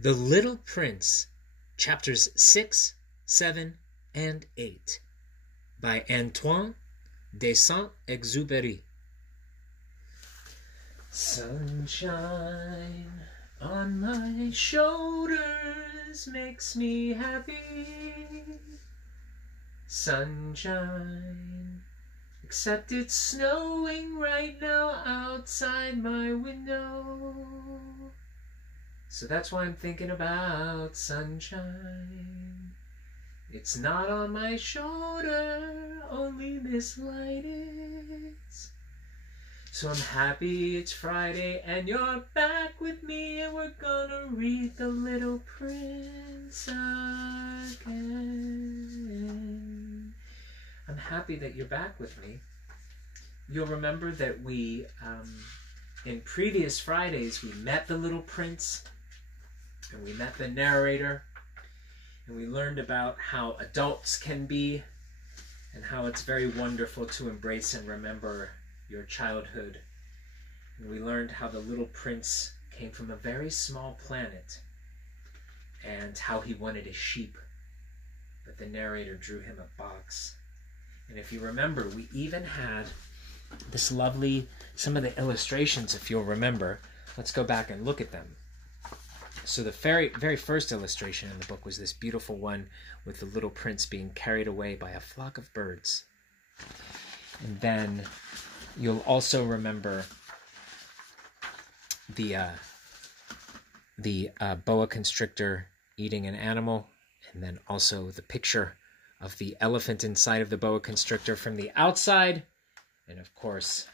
The Little Prince, chapters 6, 7, and 8, by Antoine de Saint-Exupéry. Sunshine on my shoulders makes me happy. Sunshine, except it's snowing right now outside my window. So that's why I'm thinking about sunshine. It's not on my shoulder, only this light is. So I'm happy it's Friday and you're back with me and we're gonna read The Little Prince again. I'm happy that you're back with me. You'll remember that we, in previous Fridays, we met the Little Prince and we met the narrator and we learned about how adults can be and how it's very wonderful to embrace and remember your childhood. And we learned how the Little Prince came from a very small planet and how he wanted a sheep, but the narrator drew him a box. And if you remember, we even had this lovely, some of the illustrations, if you'll remember. Let's go back and look at them. So the very first illustration in the book was this beautiful one with the Little Prince being carried away by a flock of birds. And then you'll also remember the boa constrictor eating an animal, and then also the picture of the elephant inside of the boa constrictor from the outside, and of course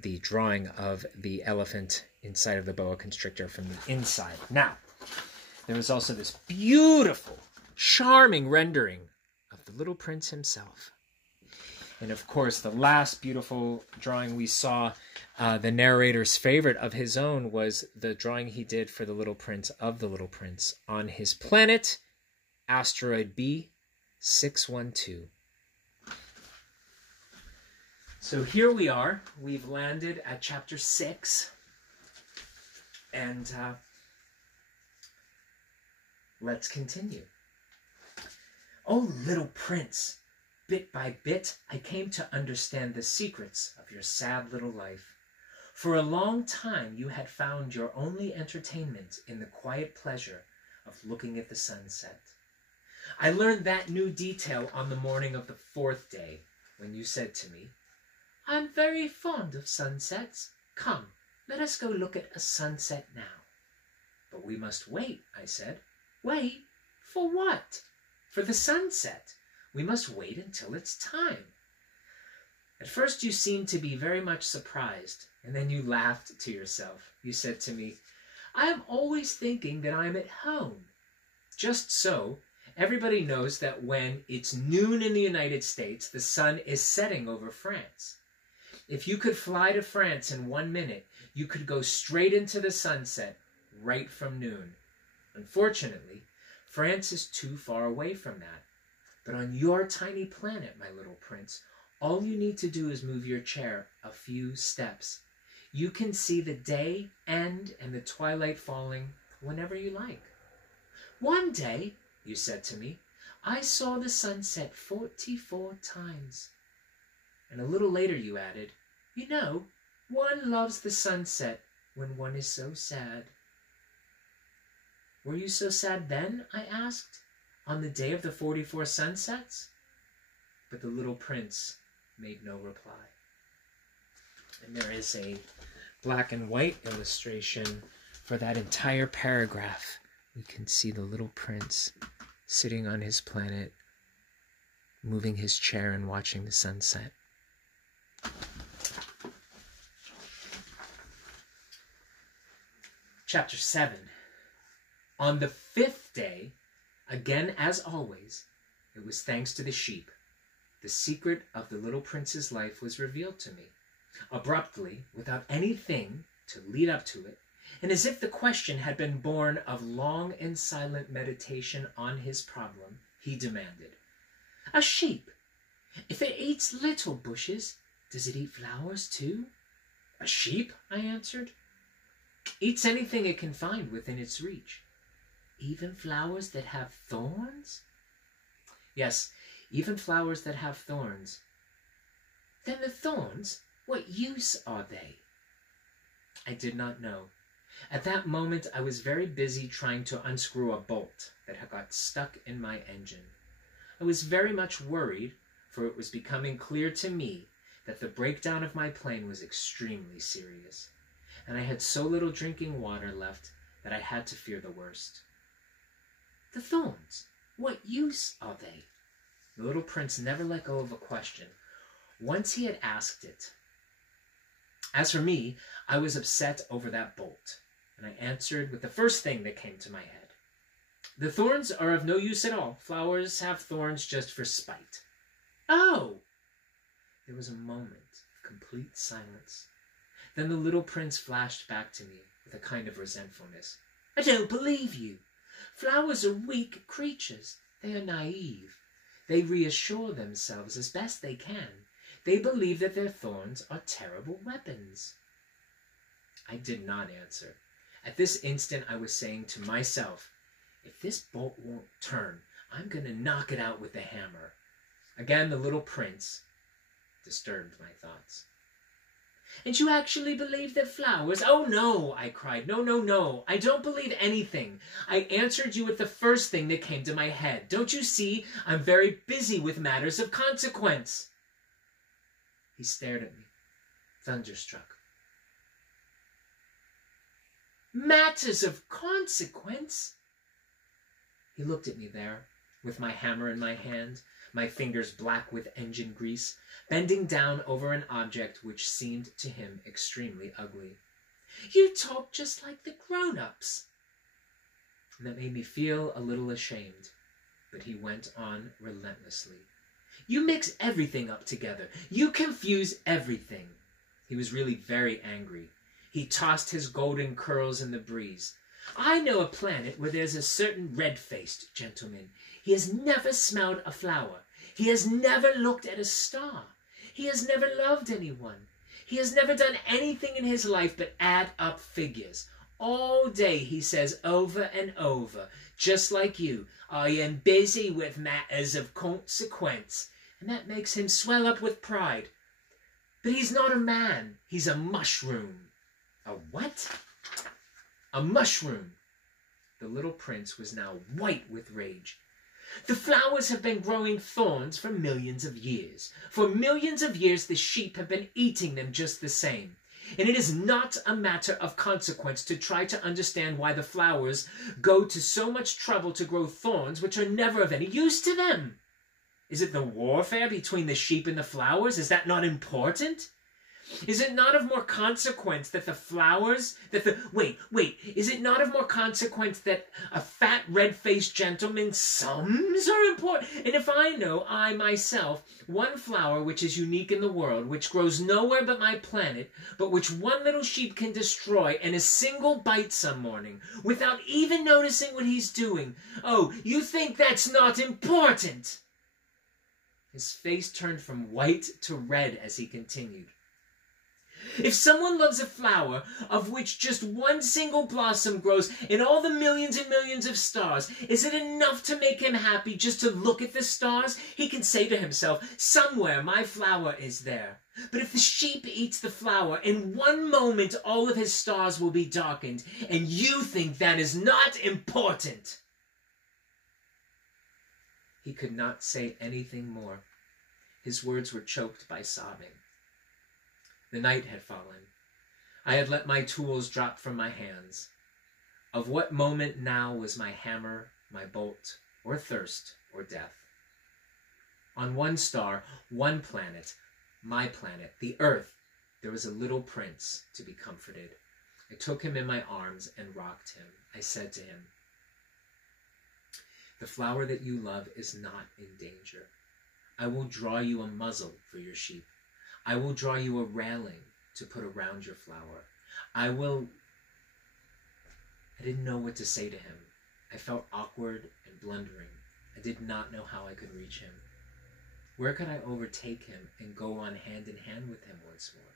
the drawing of the elephant inside of the boa constrictor from the inside. Now, there was also this beautiful, charming rendering of the Little Prince himself. And of course, the last beautiful drawing we saw, the narrator's favorite of his own, was the drawing he did for the Little Prince of the Little Prince on his planet, asteroid B612. So here we are. We've landed at chapter 6. And let's continue. Oh, Little Prince, bit by bit, I came to understand the secrets of your sad little life. For a long time, you had found your only entertainment in the quiet pleasure of looking at the sunset. I learned that new detail on the morning of the 4th day, when you said to me, I'm very fond of sunsets. Come, let us go look at a sunset now. But we must wait, I said. Wait? For what? For the sunset. We must wait until it's time. At first you seemed to be very much surprised, and then you laughed to yourself. You said to me, I am always thinking that I am at home. Just so, everybody knows that when it's noon in the United States, the sun is setting over France. If you could fly to France in 1 minute, you could go straight into the sunset right from noon. Unfortunately, France is too far away from that. But on your tiny planet, my little prince, all you need to do is move your chair a few steps. You can see the day end and the twilight falling whenever you like. One day, you said to me, I saw the sunset 44 times. And a little later you added, you know, one loves the sunset when one is so sad. Were you so sad then, I asked, on the day of the 44 sunsets? But the Little Prince made no reply. And there is a black and white illustration for that entire paragraph. We can see the Little Prince sitting on his planet, moving his chair and watching the sunset. Chapter 7. On the 5th day, again as always, it was thanks to the sheep. The secret of the Little Prince's life was revealed to me. Abruptly, without anything to lead up to it, and as if the question had been born of long and silent meditation on his problem, he demanded, A sheep, if it eats little bushes, does it eat flowers too? A sheep, I answered. Eats anything it can find within its reach. Even flowers that have thorns? Yes, even flowers that have thorns. Then the thorns, what use are they? I did not know. At that moment, I was very busy trying to unscrew a bolt that had got stuck in my engine. I was very much worried, for it was becoming clear to me that the breakdown of my plane was extremely serious, and I had so little drinking water left that I had to fear the worst. The thorns, what use are they? The little prince never let go of a question, once he had asked it. As for me, I was upset over that bolt, and I answered with the first thing that came to my head. The thorns are of no use at all. Flowers have thorns just for spite. Oh! There was a moment of complete silence. Then the little prince flashed back to me with a kind of resentfulness. I don't believe you. Flowers are weak creatures. They are naive. They reassure themselves as best they can. They believe that their thorns are terrible weapons. I did not answer. At this instant I was saying to myself, if this bolt won't turn, I'm going to knock it out with the hammer. Again, the little prince disturbed my thoughts. And you actually believe that flowers... Oh, no, I cried. No, no, no. I don't believe anything. I answered you with the first thing that came to my head. Don't you see? I'm very busy with matters of consequence. He stared at me, thunderstruck. Matters of consequence? He looked at me there, with my hammer in my hand, my fingers black with engine grease, bending down over an object which seemed to him extremely ugly. You talk just like the grown-ups. And that made me feel a little ashamed, but he went on relentlessly. You mix everything up together. You confuse everything. He was really very angry. He tossed his golden curls in the breeze. I know a planet where there's a certain red-faced gentleman. He has never smelled a flower. He has never looked at a star. He has never loved anyone. He has never done anything in his life but add up figures. All day he says over and over, just like you, I am busy with matters of consequence. And that makes him swell up with pride. But he's not a man. He's a mushroom. A what? A mushroom. The little prince was now white with rage. The flowers have been growing thorns for millions of years. For millions of years the sheep have been eating them just the same. And it is not a matter of consequence to try to understand why the flowers go to so much trouble to grow thorns which are never of any use to them. Is it the warfare between the sheep and the flowers? Is that not important? Is it not of more consequence that the flowers, is it not of more consequence that a fat red-faced gentleman's sums are important? And if I know, I myself, one flower which is unique in the world, which grows nowhere but my planet, but which one little sheep can destroy in a single bite some morning, without even noticing what he's doing, oh, you think that's not important? His face turned from white to red as he continued. If someone loves a flower of which just one single blossom grows in all the millions and millions of stars, is it enough to make him happy just to look at the stars? He can say to himself, somewhere my flower is there. But if the sheep eats the flower, in one moment all of his stars will be darkened, and you think that is not important. He could not say anything more. His words were choked by sobbing. The night had fallen. I had let my tools drop from my hands. Of what moment now was my hammer, my bolt, or thirst, or death? On one star, one planet, my planet, the Earth, there was a little prince to be comforted. I took him in my arms and rocked him. I said to him, the flower that you love is not in danger. I will draw you a muzzle for your sheep. I will draw you a railing to put around your flower. I didn't know what to say to him. I felt awkward and blundering. I did not know how I could reach him. Where could I overtake him and go on hand in hand with him once more?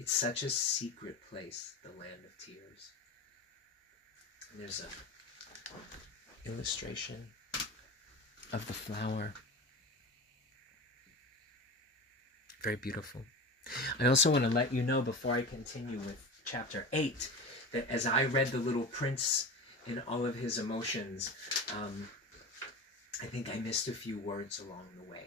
It's such a secret place, the land of tears. And there's an illustration of the flower. Very beautiful. I also want to let you know before I continue with chapter 8 that as I read the little prince in all of his emotions, I think I missed a few words along the way.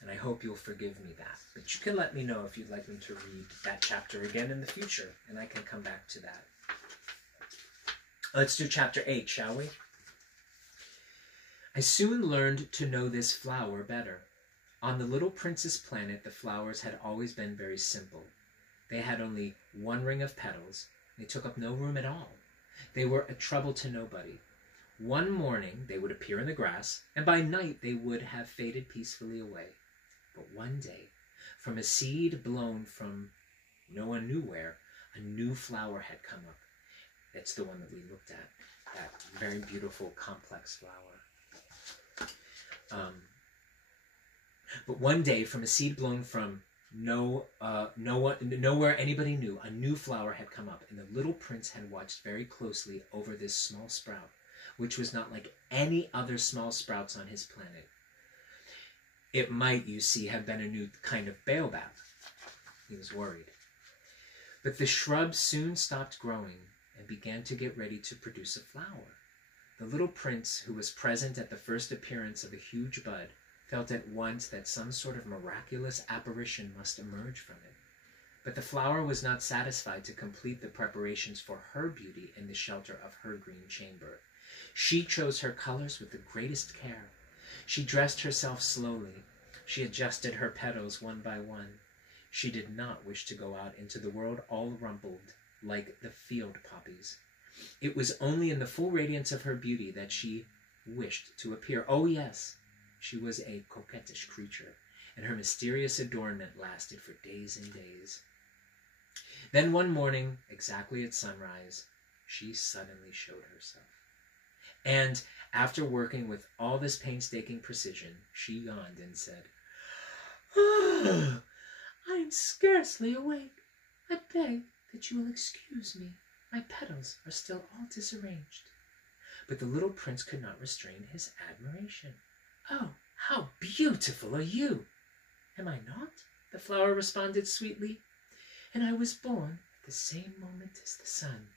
And I hope you'll forgive me that. But you can let me know if you'd like me to read that chapter again in the future, and I can come back to that. Let's do chapter 8, shall we? I soon learned to know this flower better. On the little prince's planet, the flowers had always been very simple. They had only one ring of petals. They took up no room at all. They were a trouble to nobody. One morning they would appear in the grass, and by night they would have faded peacefully away. But one day, from a seed blown from no one knew where, a new flower had come up. That's the one that we looked at, that very beautiful, complex flower. But one day, from a seed blown from nowhere anybody knew, a new flower had come up, and the little prince had watched very closely over this small sprout, which was not like any other small sprouts on his planet. It might, you see, have been a new kind of baobab. He was worried. But the shrub soon stopped growing and began to get ready to produce a flower. The little prince, who was present at the first appearance of a huge bud, felt at once that some sort of miraculous apparition must emerge from it. But the flower was not satisfied to complete the preparations for her beauty in the shelter of her green chamber. She chose her colors with the greatest care. She dressed herself slowly. She adjusted her petals one by one. She did not wish to go out into the world all rumpled, like the field poppies. It was only in the full radiance of her beauty that she wished to appear. Oh, yes, she was a coquettish creature, and her mysterious adornment lasted for days and days. Then one morning, exactly at sunrise, she suddenly showed herself. And after working with all this painstaking precision, she yawned and said, "Ah, I am scarcely awake. I beg that you will excuse me. My petals are still all disarranged." But the little prince could not restrain his admiration. "Oh, how beautiful are you!" "Am I not?" the flower responded sweetly. "And I was born at the same moment as the sun."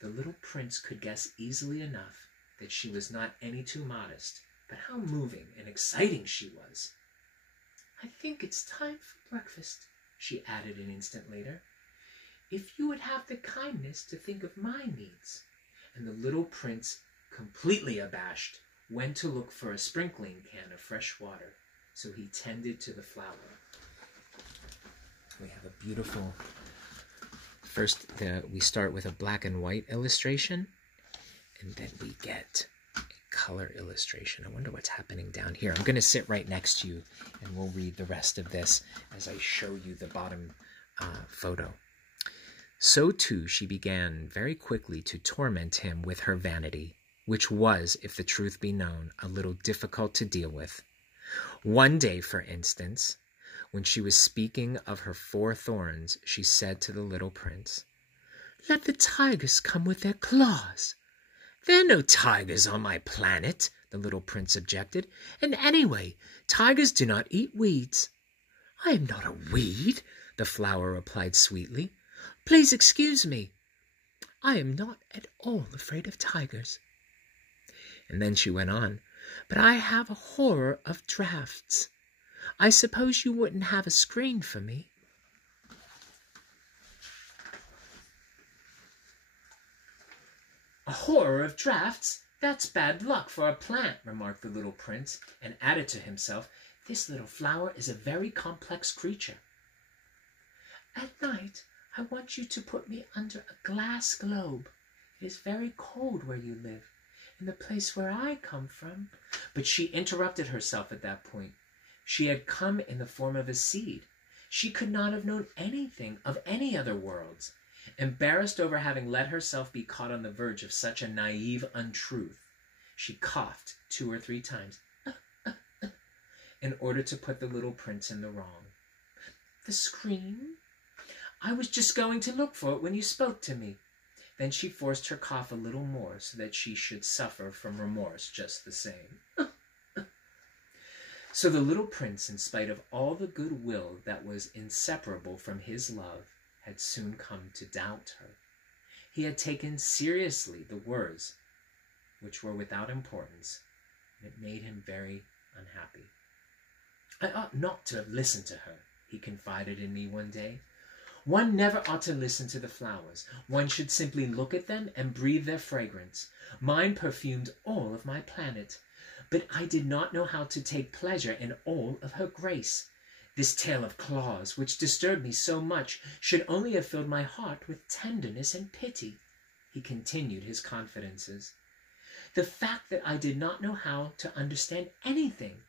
The little prince could guess easily enough that she was not any too modest, but how moving and exciting she was. "I think it's time for breakfast," she added an instant later. "If you would have the kindness to think of my needs." And the little prince, completely abashed, went to look for a sprinkling can of fresh water, so he tended to the flower. We have a beautiful... First, we start with a black and white illustration, and then we get a color illustration. I wonder what's happening down here. I'm going to sit right next to you, and we'll read the rest of this as I show you the bottom photo. So, too, she began very quickly to torment him with her vanity, which was, if the truth be known, a little difficult to deal with. One day, for instance, when she was speaking of her 4 thorns, she said to the little prince, "Let the tigers come with their claws." "There are no tigers on my planet," the little prince objected. "And anyway, tigers do not eat weeds." "I am not a weed," the flower replied sweetly. "Please excuse me. I am not at all afraid of tigers." And then she went on, "But I have a horror of drafts. I suppose you wouldn't have a screen for me?" "A horror of drafts? That's bad luck for a plant," remarked the little prince, and added to himself, "This little flower is a very complex creature." "At night, I want you to put me under a glass globe. It is very cold where you live, in the place where I come from." But she interrupted herself at that point. She had come in the form of a seed. She could not have known anything of any other worlds. Embarrassed over having let herself be caught on the verge of such a naive untruth, she coughed 2 or 3 times in order to put the little prince in the wrong. "The screen? I was just going to look for it when you spoke to me." Then she forced her cough a little more so that she should suffer from remorse just the same. So the little prince, in spite of all the good will that was inseparable from his love, had soon come to doubt her. He had taken seriously the words, which were without importance, and it made him very unhappy. "I ought not to have listened to her," he confided in me one day. "One never ought to listen to the flowers. One should simply look at them and breathe their fragrance. Mine perfumed all of my planet. But I did not know how to take pleasure in all of her grace. This tale of claws, which disturbed me so much, should only have filled my heart with tenderness and pity." He continued his confidences. "The fact that I did not know how to understand anything.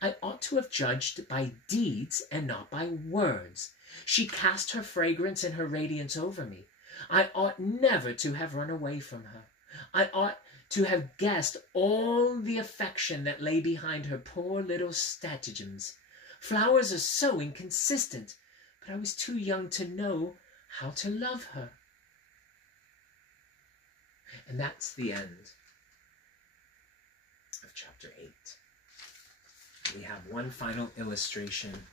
I ought to have judged by deeds and not by words. She cast her fragrance and her radiance over me. I ought never to have run away from her. I ought to have guessed all the affection that lay behind her poor little stratagems. Flowers are so inconsistent, but I was too young to know how to love her." And that's the end of chapter 8. We have one final illustration.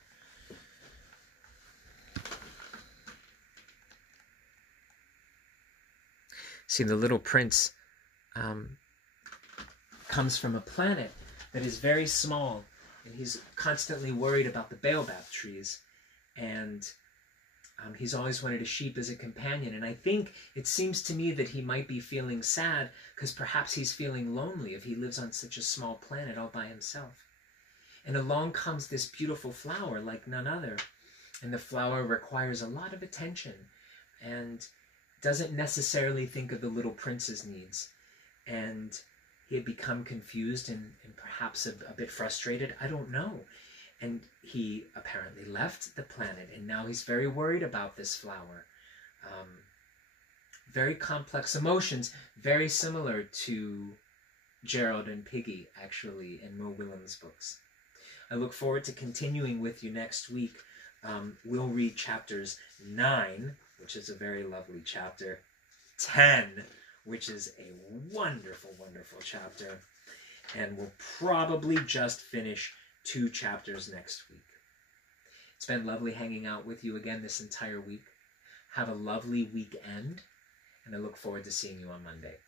See, the little prince comes from a planet that is very small, and he's constantly worried about the baobab trees, and he's always wanted a sheep as a companion. And I think it seems to me that he might be feeling sad because perhaps he's feeling lonely if he lives on such a small planet all by himself. And along comes this beautiful flower like none other, and the flower requires a lot of attention and doesn't necessarily think of the little prince's needs. And he had become confused and perhaps a bit frustrated. I don't know. And he apparently left the planet, and now he's very worried about this flower. Very complex emotions, very similar to Gerald and Piggy, actually, in Mo Willems' books. I look forward to continuing with you next week. We'll read chapters 9, which is a very lovely chapter, 10, which is a wonderful, wonderful chapter, and we'll probably just finish 2 chapters next week. It's been lovely hanging out with you again this entire week. Have a lovely weekend, and I look forward to seeing you on Monday.